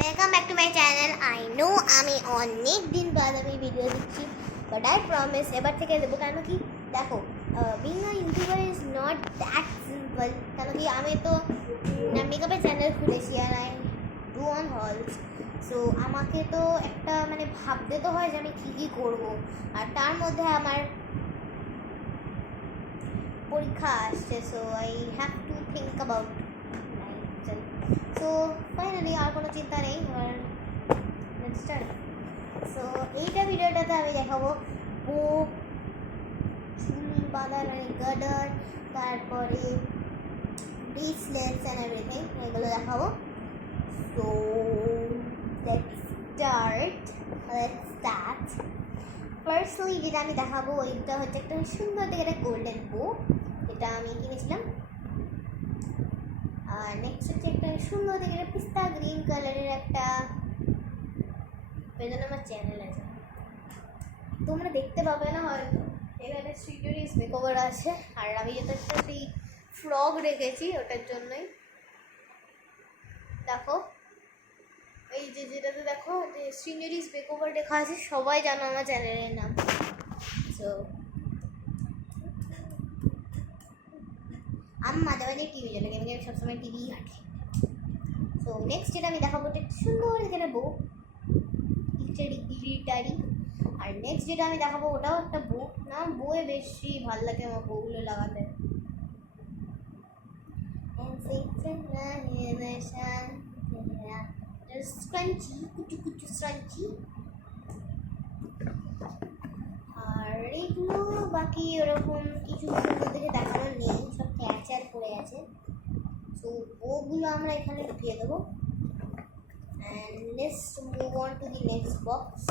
Welcome back to my channel. I know আমি অনেক দিন বাদ আমি ভিডিও দিচ্ছি, বাট আই প্রমিস এবার থেকে দেবো। কেন কি দেখো, being a YouTuber is not that simple. কেন কি আমি তো মেকআপের চ্যানেল খুলেছি আর I do on hauls. So আমাকে তো একটা মানে ভাবতে তো হয় যে আমি কী কী করবো, আর তার মধ্যে আমার পরীক্ষা আসছে। So I have to think about myself. So finally আর কোনো চিন্তা নেই। এবার সো এইটা ভিডিওটাতে আমি দেখাবো বো, চুল বাঁধার মানে গার্ডার, তারপরে ব্রেসলেটস অ্যান্ড এভরিথিং, এগুলো দেখাবো। So let's start. ফার্স্টলি যেটা আমি দেখাবো ওইটা হচ্ছে একটা সুন্দর দেখে গোল্ডেন বো, যেটা আমি কিনেছিলাম। আর নেক্সট হচ্ছে একটা সুন্দর দেখে পিস্তা গ্রিন কালারের একটা, পেছনে আমার চ্যানেল আছে, তোমরা দেখতে পাবে না হয়তো। এখানে শ্রীজুরিস মেকওভার আছে, আর আমি যেটা সেই ফ্রগ রেখেছি ওটার জন্যই। দেখো এই যে যেটাতে দেখো যে শ্রীজুরিস মেকওভার লেখা আছে, সবাই জানো আমার চ্যানেলের নাম। সো আমি মাঝে মাঝে টিভি চলে গেলে আমি সবসময় টিভি ঘাটি। সো নেক্সট যেটা আমি দেখাবো একটা সুন্দর এখানে বউ, গিটারি। আর নেক্সট যেটা আমি দেখাবো ওটাও একটা বউ। না, বউয়ে বেশি ভালো লাগে আমার বউগুলো লাগাতে। স্ক্রাঞ্চি, কুচু কুচু স্ক্রাঞ্চি। আর এইগুলো বাকি ওরকম কিছু থেকে দেখানোর নেই, সব ক্যাপচার করে আছে। সো ওগুলো আমরা এখানে ঢুকিয়ে দেবো। And let's move on to the next box.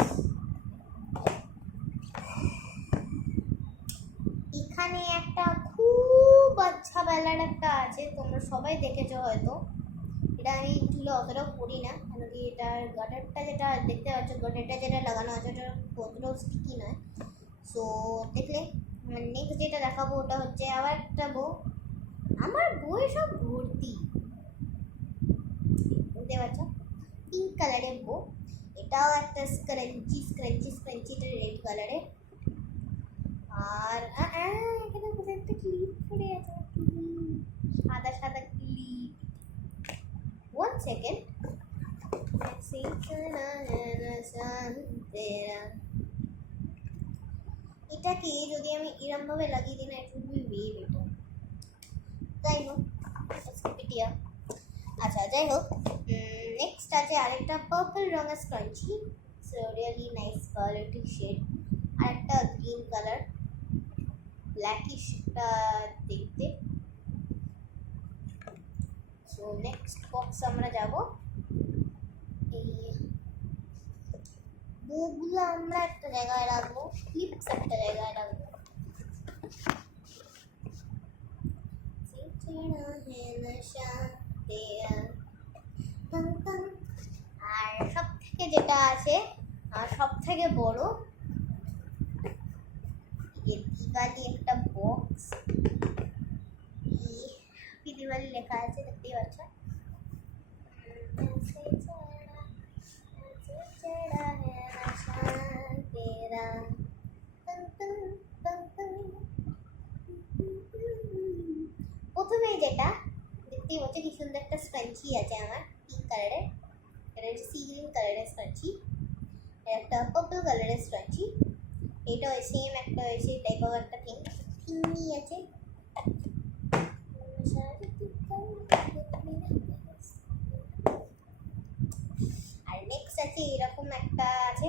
এখানে একটা খুব আচ্ছা বেলার একটা আছে, তোমরা সবাই দেখেছো হয়তো। এটা আমি চুলে অতটাও করি না, কেন কি এটার গাটারটা যেটা দেখতে পাচ্ছ, গাটারটা যেটা লাগানো আছে ওটা অতটাও স্টিকি নয়। সো দেখলে নেক্সট যেটা দেখাবো ওটা হচ্ছে আবার একটা বউ। আমার বউয়ে সব ভর্তি, বুঝতে পারছো, পিঙ্ক কালারের বউ। এটাও একটা স্ক্রাঞ্চি, এটা রেড কালারের। আর এখানে কোথায় একটা ক্লিপ পড়ে আছে, সাদা সাদা ক্লিপ। 1 সেকেন্ড। এটাকে যদি আমি এরমভাবে লাগিয়ে দিই না, it will be way better. যাই হোক, আচ্ছা যাই হোক, নেক্সট আছে আরেকটা পার্পল রঙের scrunchie. So really nice quality shade. আরেকটা গ্রিন কালার, ব্ল্যাকিশটা দেখতে। সো নেক্সট বক্স আমরা যাব। এই বউগুলো আমরা একটা জায়গায় রাখবো, ক্লিপস একটা জায়গায় রাখবো। আর সব থেকে যেটা আছে, আর সব থেকে বড়, দিওয়ালি একটা বক্স, দিওয়ালি লেখা আছে, দেখতেই পাচ্ছ। প্রথমে যেটা দেখতেই পাচ্ছ কি সুন্দর একটা স্ক্রাঞ্চি আছে আমার, পিঙ্ক কালারের। এটা হচ্ছে সি গ্রিন কালারের স্ক্রাঞ্চি, একটা পার্পল কালারের স্ক্রাঞ্চি। এটা সেম একটা হয়েছে টাইপ অফ একটা থিঙ্গি আছে। আর নেক্সট আছে এরকম একটা আছে,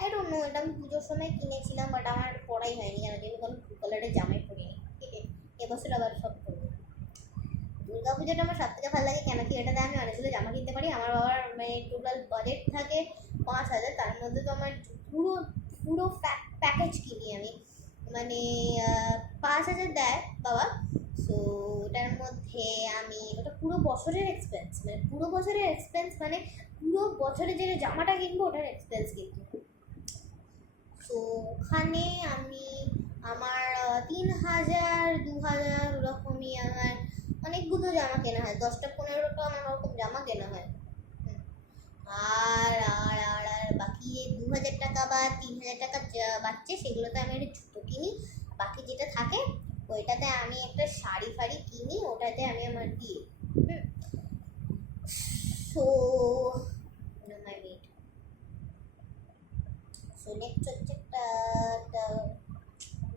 আই ডোন্ট নো, এটা আমি পুজোর সময় কিনেছিলাম, বাট আমার পড়াই হয়নি, কেন যেহেতু আমি ব্লু কালারের জামাই পরিনি। ঠিক আছে, এবছর আবার সব করবো। দুর্গা পুজোটা আমার সব থেকে ভালো লাগে, কেন কি এটাতে আমি অনেকগুলো জামা কিনতে পারি। আমার বাবার মানে টোটাল বাজেট থাকে 5,000, তার মধ্যে তো আমার পুরো পুরো প্যাকেজ কিনি আমি, মানে 5,000 দেয় বাবা। সো ওটার মধ্যে আমি ওটা পুরো বছরের এক্সপেন্স, মানে পুরো বছরের এক্সপেন্স, মানে পুরো বছরে যে জামাটা কিনবো ওটার এক্সপেন্স কিন্তু। সো ওখানে আমি আমার 3,000 2,000 ওরকমই আমার অনেকগুলো জামা কেনা হয়, 10টা 15টা আমার ওরকম জামা কেনা টাকা বাচ্চে সেগুলোতে আমি একটা জুতো কিনি, বাকি যেটা থাকে ওইটাতে আমি একটা শাড়ি ফাড়ি কিনি, ওটাতে আমি আমার দিই। So my weight. So next হচ্ছে একটা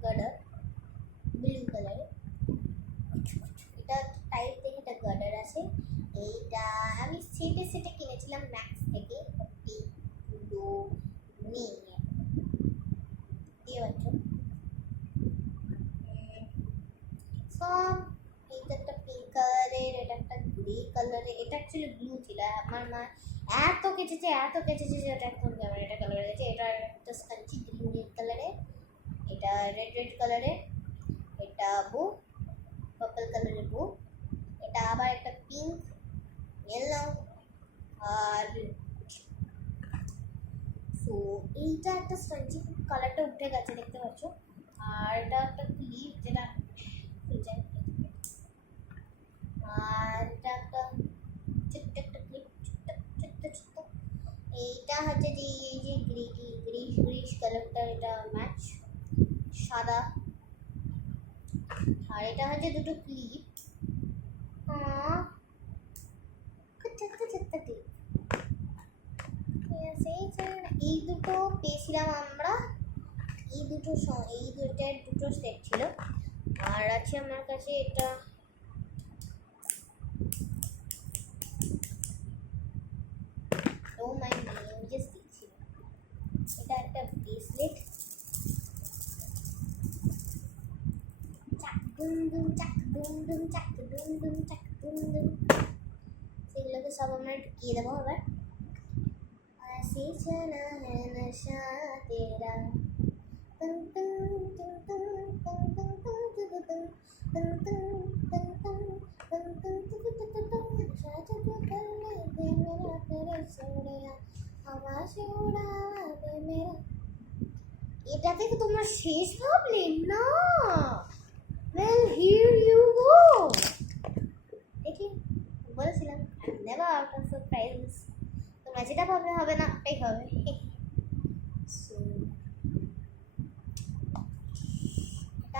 গার্ডার ব্লু কালারের, এটা টাইপ থেকে একটা গার্ডার আছে। এইটা আমি সেটে কিনেছিলাম ম্যাক্স থেকে, পুরো নেই দিয়ে পাচ্ছ। সব এইটা একটা পিঙ্ক কালারের, এটা একটা গ্রে কালারের, এটা অ্যাকচুয়ালি ব্লু ছিল। আমার মা এত কেচেছে যে এটা একদম যাবে, এটা কালার গেছে। এটা একটা স্কাঞ্চি গ্রিন রেড কালারের, এটা রেড কালারের, এটা বু পার্পল কালারের বু, এটা আবার একটা পিঙ্ক ইয়েলো আর সো এইটা একটা স্কাঞ্চি, কালারটা উঠে গেছে দেখতে পাচ্ছ। আর এটা একটা ক্লিপ যেটা খুলছে, আর এটা একটা ছোট্ট একটা ক্লিপ, ছোট্ট। এইটা হচ্ছে যে এই যে গ্রিস কালারটা, এটা ম্যাচ সাদা। আর এটা হচ্ছে দুটো ক্লিপ, ছোট্ট ক্লিপ। এই দুটো পেয়েছিলাম আমরা, এই দুটোর দুটো সেট ছিল। আর আছে আমার কাছে এটা মাই নেম জাস্ট দিচ্ছিল, এটা একটা ব্রেসলেট, চাক দুম দুম সেগুলোকে সব আমরা ঢুকিয়ে দেবো। আবার ऐसे चला है नशा तेरा तुम तुम तुम तुम तुम तुम तुम तुम तुम तुम तुम तुम तुम तुम तुम नशा जब कर ले दे मेरा तेरे सोनिया हवा से उड़ा दे मेरा। এটা থেকে তোমরা শেষ ভাবলে না? Well, here you go. দেখি বলেছিলাম I'm never out of surprises. তোমরা যেটা ভাবলে হবে না ওটাই হবে।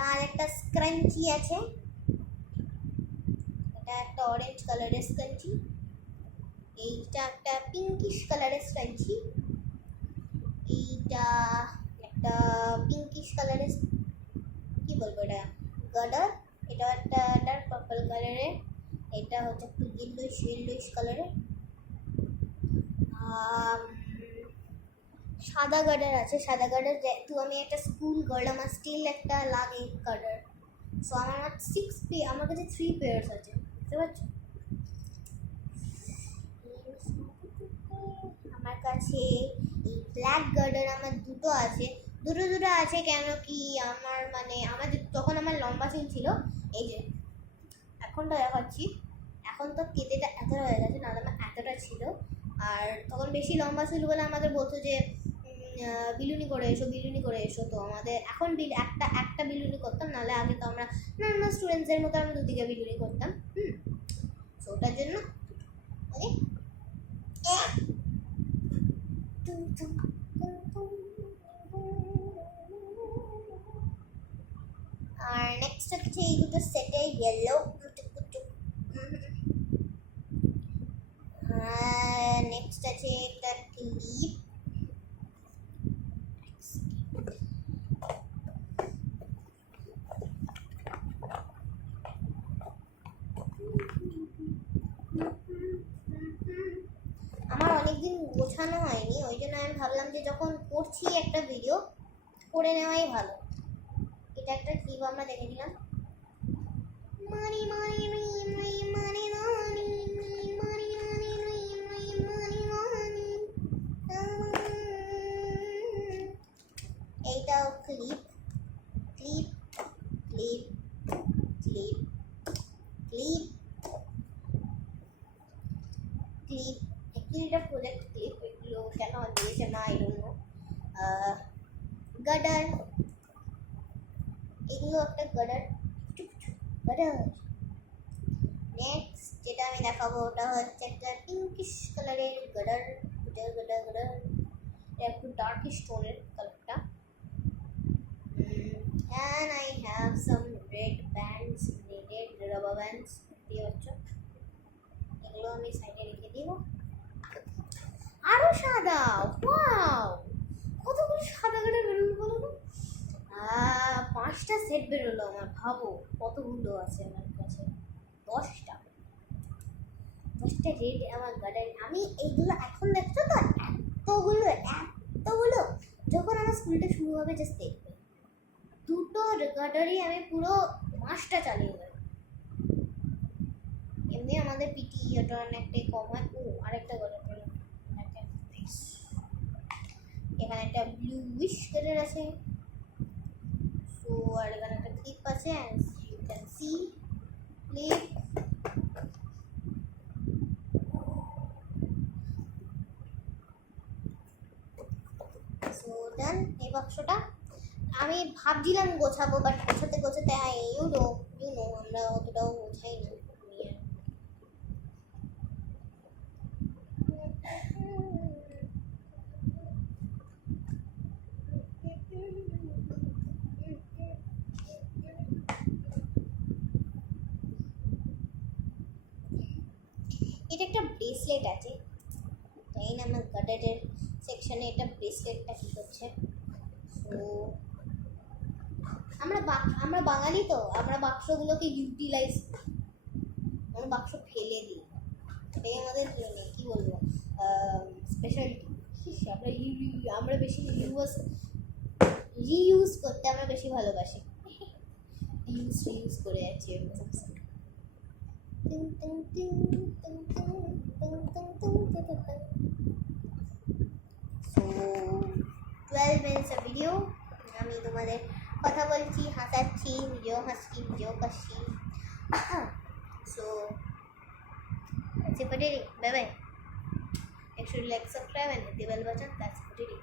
আর একটা স্ক্রাঞ্চি আছে, এটা একটা অরেঞ্জ কালারের স্ক্রাঞ্চি, এইটা একটা পিঙ্কিশ কালারের স্ক্রাঞ্চি, এইটা একটা পিঙ্কিশ কালারের কি বলবো এটা গার্ডার, এটা একটা ডার্ক পার্পল কালারের, এটা হচ্ছে একটু ইয়েলোইশ কালারের। সাদা গার্ডার আছে, সাদা গার্ডার যেহেতু আমি একটা স্কুল গার্ড, আমার স্টিল একটা লাগে গার্ডার। সো আমার 6 পেয়ার, আমার কাছে 3 পেয়ার্স আছে, বুঝতে পারছো? আমার কাছে এই ব্ল্যাক গার্ডার আমার দুটো আছে, দুটো আছে কেন কি আমার মানে আমাদের তখন আমার লম্বা চুল ছিল, এই যে এখনটা দেখাচ্ছি, এখন তো কেটেটা এত হয়ে গেছে, নাহলে আমার এতটা ছিল। আর তখন বেশি লম্বা চুল বলে আমাদের বলতো যে বিলুনি করে এসো, তো আমাদের এখন একটা বিলুনি করতাম, নাহলে আগে তো আমরা নর্মাল স্টুডেন্টসদের মতো আমরা দুদিকে বিলুনি করতাম। তো ওটার জন্য ওকে। আর নেক্সট হচ্ছে এই দুটো সেটে ইয়েলো, নেক্সট আছে একটা ক্লিপ, আমার অনেকদিন গোছানো হয়নি, ওই জন্য আমি ভাবলাম যে যখন করছি একটা ভিডিও করে নেওয়াই ভালো। এটা একটা ক্লিপ আমরা দেখে নিলাম, মানি মানি মানি মানি মানি মানি মানি মানি মানি মানি। এইটাও clip clip clip clip clip clip, actually এটা প্রজেক্ট ক্লিপ, এগুলো কেন দিয়েছে না আই ডোন্ট নো। গার্ডার, এগুলো একটা গার্ডার। নেক্সট যেটা আমি দেখাবো ওটা হচ্ছে একটা পিঙ্কিশ কালারের গার্ডার, এটা একটু ডার্কিশ টোনের কালারটা। and I have some red bands, red rubber bands দিয়ে হচ্ছে এগুলো আমি সাইডে রেখে দিব। আরো সাদা, ওয়াও কতগুলো সাদা কাটা বেলুন বলো তো। 5টা সেট বেরোলো আমার, ভাবো কতগুলো আছে আমার কাছে। 10টা রেড আমার গার্ডারি। আমি এইগুলো এখন দেখছো তো এতগুলো যখন আমার স্কুলটা শুরু হবে জাস্ট দেখবে, 2টো গার্ডারি আমি পুরো মাসটা চালিয়ে দেবো। এমনি আমাদের পিটি ওটা অনেকটাই কম হয়। আরেকটা গার্ডার পেলাম, এখানে একটা ব্লুইশ কালার আছে। সো আর এখানে একটা ক্লিপ আছে, and you can see clip. So done. এই বাক্সটা আমি ভাবছিলাম গোছাবো, বাট গোছাতে ইউ নো আমরা অতটাও গোছাই না। এটা একটা ব্রেসলেট আছে, তাই না? আমার গার্ডারের সেকশনে এটা ব্রেসলেটটা কি হচ্ছে। তো আমরা বাঙালি তো, আমরা বাক্সগুলোকে ইউটিলাইজ, আমরা বাক্স ফেলে দিই, এটাই আমাদের কি বলবো স্পেশালিটি। আমরা বেশি রিইউজ করতে আমরা বেশি ভালোবাসি, রিইউজ করে যাচ্ছি। So 12 minutes of video, আমি তোমাদের কথা বলছি, হাসাচ্ছি, ভিডিও করছি। So that's it for today. Bye bye. Make sure to like, subscribe and hit the bell button. That's it for today.